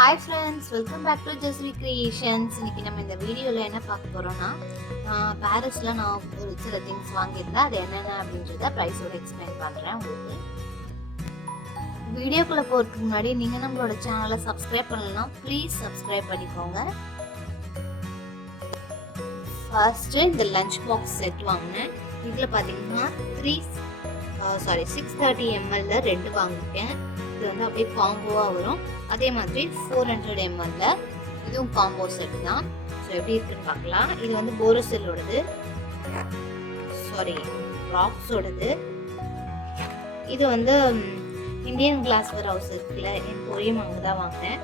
Hi friends, welcome back to Jasvi Creations. இன்னைக்கு நம்ம இந்த வீடியோல என்ன பார்க்க போறோம்னா பாரிஸ்ல நான் ஒரு சில திங்ஸ் வாங்கியிருந்தேன். அது என்னென்ன அப்படின்றத பிரைஸோட எக்ஸ்பிளைன் பண்றேன் உங்களுக்கு. வீடியோக்குள்ள போறதுக்கு முன்னாடி நீங்க நம்மளோட சேனலை சப்ஸ்கிரைப் பண்ணலனா ப்ளீஸ் சப்ஸ்கிரைப் பண்ணிக்கோங்க. ஃபர்ஸ்ட் இந்த லஞ்ச் பாக்ஸ் செட் வாங்கினேன். இதுல பாத்தீங்கன்னா 630 ml ரெண்டு வாங்கிட்டேன். இது வந்து அப்படியே காம்போவா வரும். அதே மாதிரி 400 ml இதுவும் காம்போ செட் தான். ஸோ எப்படி இருக்குன்னு பார்க்கலாம். இது வந்து போரோசிலோடது, ராக்ஸோடது. இது வந்து இந்தியன் கிளாஸ்வேர் ஹவுஸ் இருக்குல்ல, எம்போரியம் அங்கே தான் வாங்கினேன்.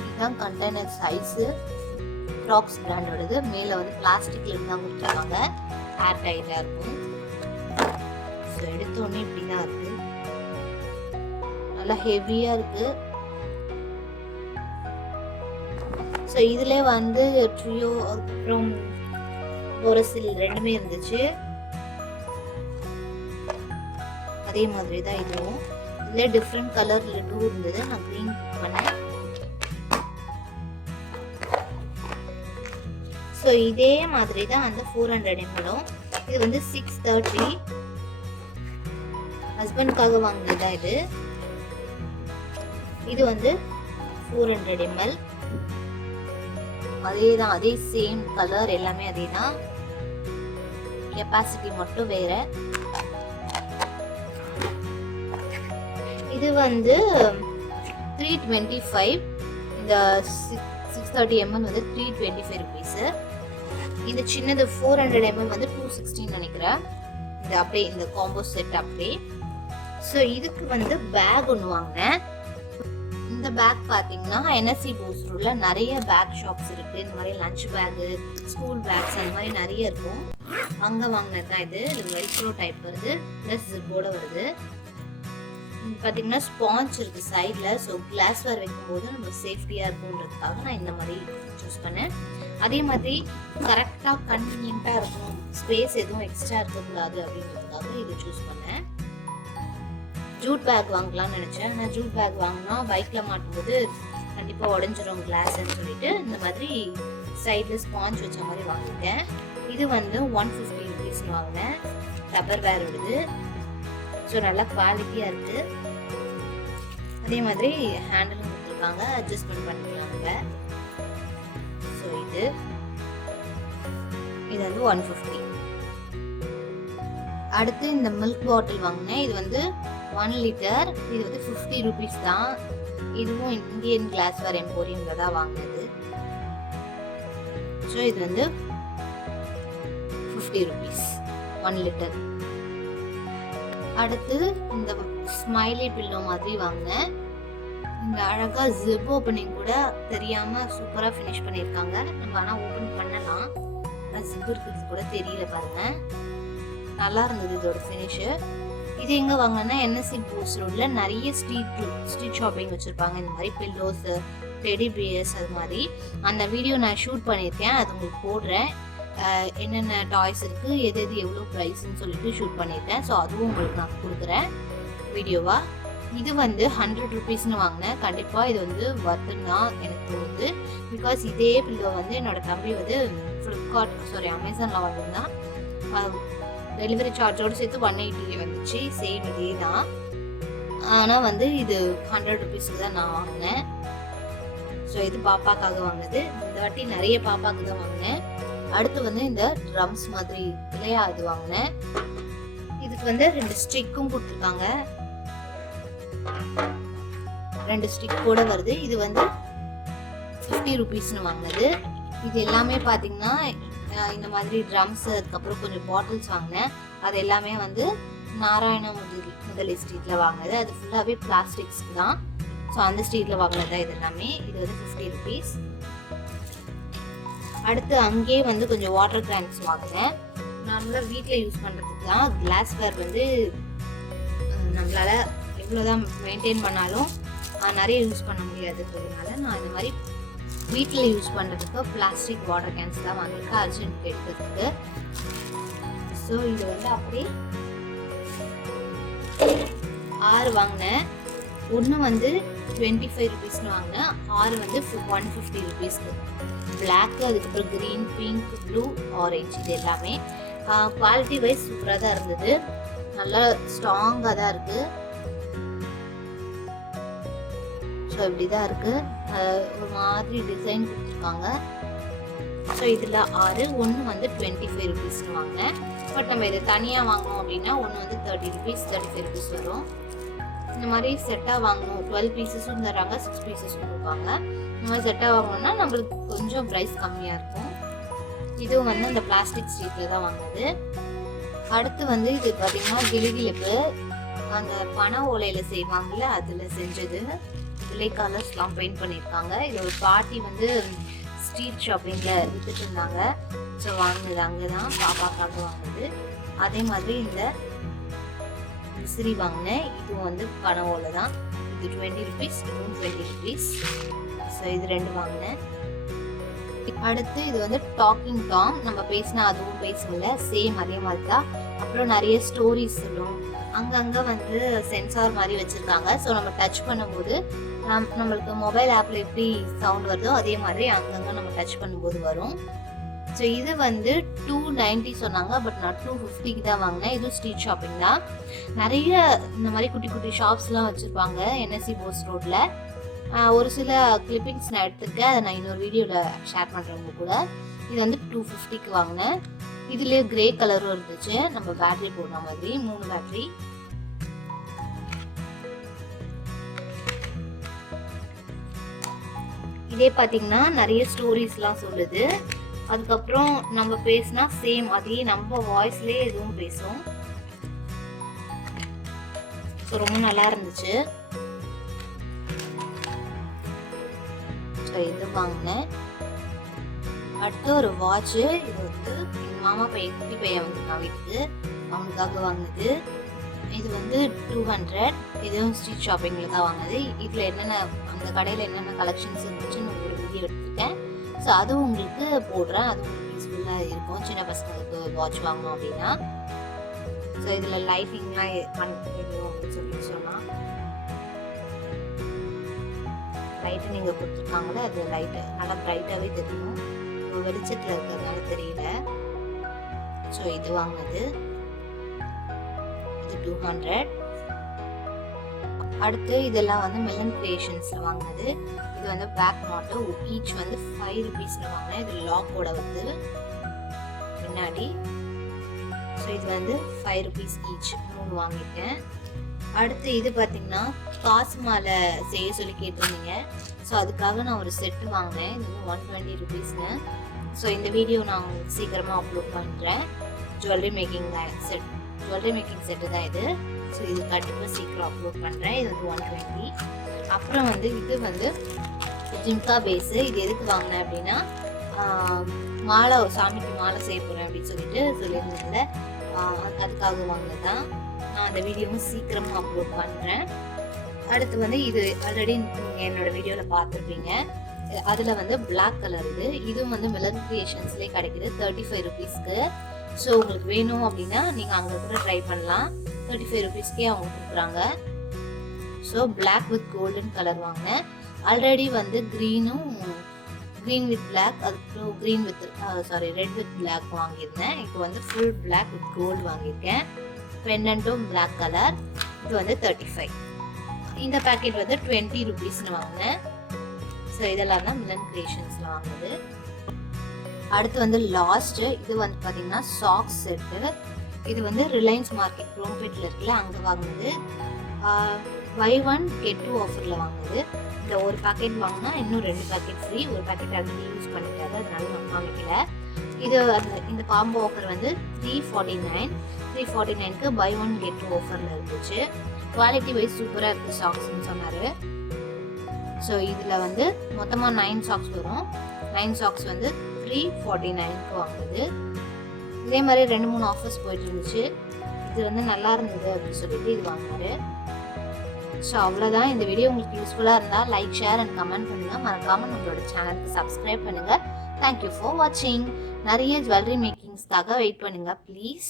இதுதான் கண்டெய்னர் சைஸு. ராக்ஸ் பிராண்டோடது. மேலே வந்து பிளாஸ்டிக்ல இருந்து தான் கொடுத்துருக்காங்க, ஏர் டைட்டாக இருக்கும். ஸோ எடுத்தோடனே இப்படி தான் இருக்கு, நல்லா ஹெவியா இருக்கு. ஸோ இதுல வந்து ட்ரியோ அப்புறம் போரோசில் ரெண்டுமே இருந்துச்சு. அதே மாதிரி தான் இதுவும். இதுல டிஃப்ரெண்ட் கலர்ல டூ இருந்தது. நான் கிரீன் பிக் பண்ணேன். ஸோ இதே மாதிரி தான் அந்த 400 ml. இது வந்து 630. ஹஸ்பண்டுக்காக வாங்கினதா இது. இது வந்து 400 ml. அதேதான், அதே சேம் கலர், எல்லாமே அதே தான். கெப்பாசிட்டி மட்டும் வேற. இது வந்து 325. இந்த 630 ml வந்து 325 rupees. இந்த சின்னது 400 ml வந்து 216 நினைக்கிறேன். இந்த அப்படியே இந்த காம்போ செட் அப்படியே. ஸோ இதுக்கு வந்து பேக் ஒன்று வாங்கினேன். இந்த பேக் பார்த்தீங்கன்னா NSC பூஸ்டர்ல நிறைய பேக் ஷாப்ஸ் இருக்கு. இந்த மாதிரி லஞ்ச் பேக்கு, ஸ்கூல் பேக்ஸ் அந்த மாதிரி நிறைய இருக்கும். அங்கே வாங்கினது தான் இது. இது வெல்க்ரோ டைப் வருது, ப்ளஸ் ஜிப்போட வருது. பார்த்தீங்கன்னா ஸ்பாஞ்ச் இருக்கு சைடில். ஸோ கிளாஸ்வேர் வைக்கும்போது நம்ம சேஃப்டியாக இருக்கும்ன்றதுக்காக நான் இந்த மாதிரி சூஸ் பண்ணேன். அதே மாதிரி கரெக்டாக கன்வீனியண்ட்டாக இருக்கும், ஸ்பேஸ் எதுவும் எக்ஸ்ட்ரா இருக்கக்கூடாது அப்படின்றதுக்காக இது சூஸ் பண்ணேன். ஜூட் பேக் வாங்கலாம்னு நினச்சேன். நான் ஜூட் பேக் வாங்கினா பைக்கில் மாட்டும்போது கண்டிப்பாக உடஞ்சிரும் கிளாஸ்ன்னு சொல்லிட்டு இந்த மாதிரி சைடில் ஸ்பாஞ்ச் வச்ச மாதிரி வாங்கிட்டேன். இது வந்து 150 rupeesனு வாங்கினேன். ரப்பர் வேரோடது. ஸோ நல்லா குவாலிட்டியாக இருக்குது. அதே மாதிரி ஹேண்டிலும் கொடுத்துருக்காங்க, அட்ஜஸ்ட்மெண்ட் பண்ணிக்கலாம் நம்ம. ஸோ இது வந்து 150. அடுத்து இந்த மில்க் பாட்டில் வாங்கினேன். இது வந்து 1 liter. இது வந்து 50 rupees தான். இதுவும் இந்தியன் கிளாஸ்வேர் எம்போரியம்ல தான் வாங்கினது. ஸோ இது வந்து 50 rupees 1 liter. அடுத்து இந்த ஸ்மைலி பில்லோ மாதிரி வாங்கினேன். இந்த அழகா ஜிப் ஓப்பனிங் கூட தெரியாம சூப்பரா ஃபினிஷ் பண்ணியிருக்காங்க. நம்ம ஆனா ஓப்பன் பண்ணலாம், ஜிப் இருக்குது கூட தெரியல பாருங்க. நல்லா இருந்தது இதோட ஃபினிஷ். இது எங்க வாங்கினா NSC பூஸ் ரோட்ல நிறைய ஸ்ட்ரீட் ஷாப்பிங் வச்சிருப்பாங்க. இந்த மாதிரி பில்லோஸ், டெடி பியர்ஸ், அது மாதிரி. அந்த வீடியோ நான் ஷூட் பண்ணியிருக்கேன், அது உங்களுக்கு போடுறேன். என்னென்ன டாய்ஸ் இருக்கு, எது எவ்வளோ ப்ரைஸ்ன்னு சொல்லிட்டு ஷூட் பண்ணியிருக்கேன். ஸோ அதுவும் உங்களுக்கு நான் கொடுக்குறேன் வீடியோவா. இது வந்து 100 rupeesனு வாங்கினேன். கண்டிப்பாக இது வந்து வர்த்துன்னு தான் எனக்கு தோணுது. பிகாஸ் இதே பில்லோ வந்து என்னோட தம்பி வந்து அமேசானில் வாங்கியிருந்தான். டெலிவரி சார்ஜோடு சேர்த்து 180 வந்துச்சு. சேம் இதே தான். ஆனால் வந்து இது 100 rupeesக்கு தான் நான் வாங்கினேன். ஸோ இது பாப்பாக்காக வாங்கினது. இந்த வாட்டி நிறைய பாப்பாக்கு தான் வாங்கினேன். அடுத்து வந்து இந்த ட்ரம்ஸ் மாதிரி இல்லையா, அது வாங்கினேன். இதுக்கு வந்து 2 ஸ்டிக்கும் கொடுத்துருக்காங்க. 2 ஸ்டிக் கூட வருது. இது வந்து 50 rupeesனு வாங்கினது. இது எல்லாமே பார்த்தீங்கன்னா இந்த மாதிரி ட்ரம்ஸ், அதுக்கப்புறம் கொஞ்சம் பாட்டில்ஸ் வாங்கினேன். அது எல்லாமே வந்து நாராயண முதலி ஸ்ட்ரீட்ல வாங்கினது. அது ஃபுல்லாகவே பிளாஸ்டிக்ஸ்க்கு தான். ஸோ அந்த ஸ்ட்ரீட்ல வாங்கினது தான் இது எல்லாமே. இது வந்து 50 rupees. அடுத்து அங்கேயே வந்து கொஞ்சம் வாட்டர் கேன்ஸ் வாங்கினேன். நம்மளால வீட்டில் யூஸ் பண்ணுறதுக்கு தான். கிளாஸ்வேர் வந்து நம்மளால எவ்வளோதான் மெயின்டைன் பண்ணாலும் நிறைய யூஸ் பண்ண முடியாதுன்றதுனால நான் இந்த மாதிரி வீட்டில் யூஸ் பண்ணுறதுக்கு பிளாஸ்டிக் வாட்டர் கேன்ஸ் தான் வாங்கியிருக்கேன், அர்ஜென்ட் எடுக்கிறதுக்கு. ஸோ இது வந்து அப்படியே 6 வாங்கினேன். ஒன்று வந்து 25 ருபீஸ்னு வாங்கினேன், 6 வந்து 150 ருபீஸ்க்கு. பிளாக்கு, அதுக்கப்புறம் க்ரீன், பிங்க், ப்ளூ, ஆரஞ்சு, இது எல்லாமே குவாலிட்டி வைஸ் சூப்பராக தான் இருந்தது. நல்லா ஸ்ட்ராங்காக தான் இருக்குது. ஸோ இப்படி தான் இருக்குது. ஒரு மாதிரி டிசைன் கொடுத்துருக்காங்க. ஸோ இதில் 6, ஒன்று வந்து 25 ருபீஸ்னு வாங்கினேன். பட் நம்ம இதை தனியாக வாங்கினோம் அப்படின்னா ஒன்று வந்து 30 ருபீஸ் 35 ருபீஸ் வரும். இந்த மாதிரி செட்டாக வாங்கணும், 12 பீசஸும் தராங்க, 6 பீசஸும் கொடுப்பாங்க. இந்த மாதிரி செட்டாக வாங்கணும்னா நம்மளுக்கு கொஞ்சம் ப்ரைஸ் கம்மியாக இருக்கும். இதுவும் வந்து அந்த பிளாஸ்டிக் ஸ்ட்ரீட்டில் தான் வாங்கினது. அடுத்து வந்து இது பார்த்திங்கன்னா கிளிகிளிப்பு, அந்த பனை ஓலையில் செய்வாங்கள்ல அதில் செஞ்சது. விலை கலர்ஸ்லாம் பெயிண்ட் பண்ணியிருக்காங்க. இது ஒரு பாட்டி வந்து ஸ்ட்ரீட் ஷாப்பிங்கில் விற்றுட்டு இருந்தாங்க. ஸோ வாங்கினது அங்கே தான், பாப்பாக்காக வாங்கினது. அதே மாதிரி இந்த விசிறி வாங்கினேன். இதுவும் வந்து பனை ஓலை தான். இது 20 ருபீஸ், இதுவும் 20 ருபீஸ். ஸோ இது 2 வாங்கினேன். அடுத்து இது வந்து டாக்கிங் டாம், நம்ம பேசினா அதுவும் பேசும்ல, சேம் அதே மாதிரி தான். அப்புறம் நிறைய ஸ்டோரிஸ் சொல்லும். அங்கங்கே வந்து சென்சார் மாதிரி வச்சுருக்காங்க. ஸோ நம்ம டச் பண்ணும்போது நம்மளுக்கு மொபைல் ஆப்பில் எப்படி சவுண்ட் வருதோ அதே மாதிரி அங்கங்கே நம்ம டச் பண்ணும்போது வரும். ஸோ இது வந்து 290 சொன்னாங்க, பட் நான் 250க்கு தான் வாங்கினேன். இதுவும் ஸ்ட்ரீட் ஷாப்பிங் தான். நிறைய இந்த மாதிரி குட்டி குட்டி ஷாப்ஸ்லாம் வச்சுருப்பாங்க NSC போஸ் ரோட்டில். ஒரு சில கிளிப்பிங்ஸ் நான் எடுத்துருக்கேன், அதை நான் இன்னொரு வீடியோவில் ஷேர் பண்ணுறவங்க கூட. இது வந்து 250க்கு வாங்கினேன். இதுலேயே கிரே கலரும் இருந்துச்சு, நம்ம பேட்டரி போடுற மாதிரி 3 பேட்டரி. இதே பார்த்தீங்கன்னா நிறைய ஸ்டோரிஸ்லாம் சொல்லுது. அதுக்கப்புறம் நம்ம பேசினா சேம் அதே நம்ம வாய்ஸ்லேயே எதுவும் பேசும். ஸோ ரொம்ப நல்லா இருந்துச்சு. ஸோ இது வாங்கினேன். அடுத்து ஒரு வாட்சு. இது வந்து எங்கள் மாமா பையன், குட்டி பையன் வந்து நான் வீட்டுக்கு அவனுக்காக வாங்கினது. இது வந்து 200. இதுவும் ஸ்ட்ரீட் ஷாப்பிங்கில் தான் வாங்கினது. இதில் என்னென்ன அந்த கடையில் என்னென்ன கலெக்ஷன்ஸ் இருந்துச்சுன்னு ஒரு வீடியோ எடுத்துருக்கேன். ஸோ அதுவும் உங்களுக்கு போடுறேன். அது உங்களுக்கு யூஸ்ஃபுல்லாக இருக்கும் சின்ன பசங்களுக்கு வாட்ச் வாங்கணும் அப்படின்னா. ஸோ இதில் லைட்டிங்லாம் பண்ணிடும் அப்படின்னு சொன்னால் லைட்டு நீங்கள் கொடுத்துருக்காங்களே, அது லைட்டு நல்லா ப்ரைட்டாகவே தெரியும். வெளிச்சத்தில் இருக்கிறதுனால தெரியல. ஸோ இது வாங்கினது, இது 200. அடுத்து இதெல்லாம் வந்து மெலன் கிரியேஷன்ஸில் வாங்கினது. இது வந்து பேக் நாட்டு, ஈச் வந்து 5 ருபீஸில் வாங்கினேன். இது லாக்கோட வந்து பின்னாடி. ஸோ இது வந்து 5 ருபீஸ் ஈச், 3 வாங்கிட்டேன். அடுத்து இது பார்த்திங்கன்னா காசு மாலை செய்ய சொல்லி கேட்டிருந்தீங்க. ஸோ அதுக்காக நான் ஒரு செட்டு வாங்கினேன். இது வந்து 120 ருபீஸ்னு. ஸோ இந்த வீடியோ நான் உங்களுக்கு சீக்கிரமாக அப்லோட் பண்ணுறேன். ஜுவல்லரி மேக்கிங் செட்டு தான் இது. ஸோ இது கண்டிப்பாக சீக்கிரம் அப்லோட் பண்ணுறேன். இது வந்து 120. அப்புறம் வந்து இது வந்து ஜிம்கா பேஸு. இது எதுக்கு வாங்கினேன் அப்படின்னா மாலை, சாமிக்கு மாலை செய்ய போகிறேன் அப்படின்னு சொல்லியிருந்தேன்ல, அதுக்காக வாங்கினது தான். நான் அந்த வீடியோவும் சீக்கிரமாக அப்லோட் பண்ணுறேன். அடுத்து வந்து இது ஆல்ரெடி நீங்கள் என்னோடய வீடியோவில் பார்த்துருப்பீங்க. அதில் வந்து பிளாக் கலர். இதுவும் வந்து மெலன் கிரியேஷன்ஸ்லேயே கிடைக்குது 35 ருபீஸ்க்கு. ஸோ உங்களுக்கு வேணும் அப்படின்னா நீங்கள் அங்கே கூட ட்ரை பண்ணலாம். 35 ருபீஸ்க்கே அவங்க கொடுக்குறாங்க. So black with golden colour வாங்கினேன். ஆல்ரெடி வந்து க்ரீன் வித் பிளாக், அதுக்கப்புறம் ரெட் வித் பிளாக் வாங்கியிருந்தேன். இப்போ வந்து ஃபுல் பிளாக் வித் கோல்டு வாங்கியிருக்கேன். பெண்டன்ட்டும் பிளாக் கலர். இது வந்து 35. இந்த பேக்கெட் வந்து 20 ருபீஸ்னு வாங்கினேன். ஸோ இதெல்லாம் தான் மிலன் கிரியேஷன்ஸில் வாங்குது. அடுத்து வந்து லாஸ்ட்டு இது வந்து பார்த்திங்கன்னா சாக்ஸ் செட்டு. இது வந்து ரிலையன்ஸ் மார்க்கெட் குரோம்பேட்டில் இருக்குல்ல, அங்கே வாங்கினது. buy 1 get 2 ஆஃபரில் வாங்கினது. இந்த ஒரு பேக்கெட் வாங்கினா இன்னும் 2 பேக்கெட் ஃப்ரீ. ஒரு பேக்கெட் ஆல்ரெடி யூஸ் பண்ணிட்டாரு, அதனால நான் காமிக்கல. இது இந்த காம்போ ஆஃபர் வந்து 349க்கு buy 1 get 2 ஆஃபரில் இருந்துச்சு. குவாலிட்டி வைஸ் சூப்பராக இருக்குது சாக்ஸ்ன்னு சொன்னார். ஸோ இதில் வந்து மொத்தமாக 9 சாக்ஸ் வரும். 9 சாக்ஸ் வந்து 349க்கு வாங்குது. இதே மாதிரி 2-3 ஆஃபர்ஸ் போயிட்டு இருந்துச்சு. இது வந்து நல்லா இருந்தது அப்படின்னு சொல்லிட்டு இது வாங்கினாரு. ஸோ அவ்வளோதான். இந்த வீடியோ உங்களுக்கு யூஸ்ஃபுல்லாக இருந்தால் லைக், ஷேர் அண்ட் கமெண்ட் பண்ணுங்கள். மறக்காமல் நம்மளோட சேனலுக்கு சப்ஸ்கிரைப் பண்ணுங்கள். தேங்க்யூ ஃபார் வாட்சிங். நிறைய ஜுவல்லரி மேக்கிங்ஸ்க்காக வெயிட் பண்ணுங்கள் ப்ளீஸ்.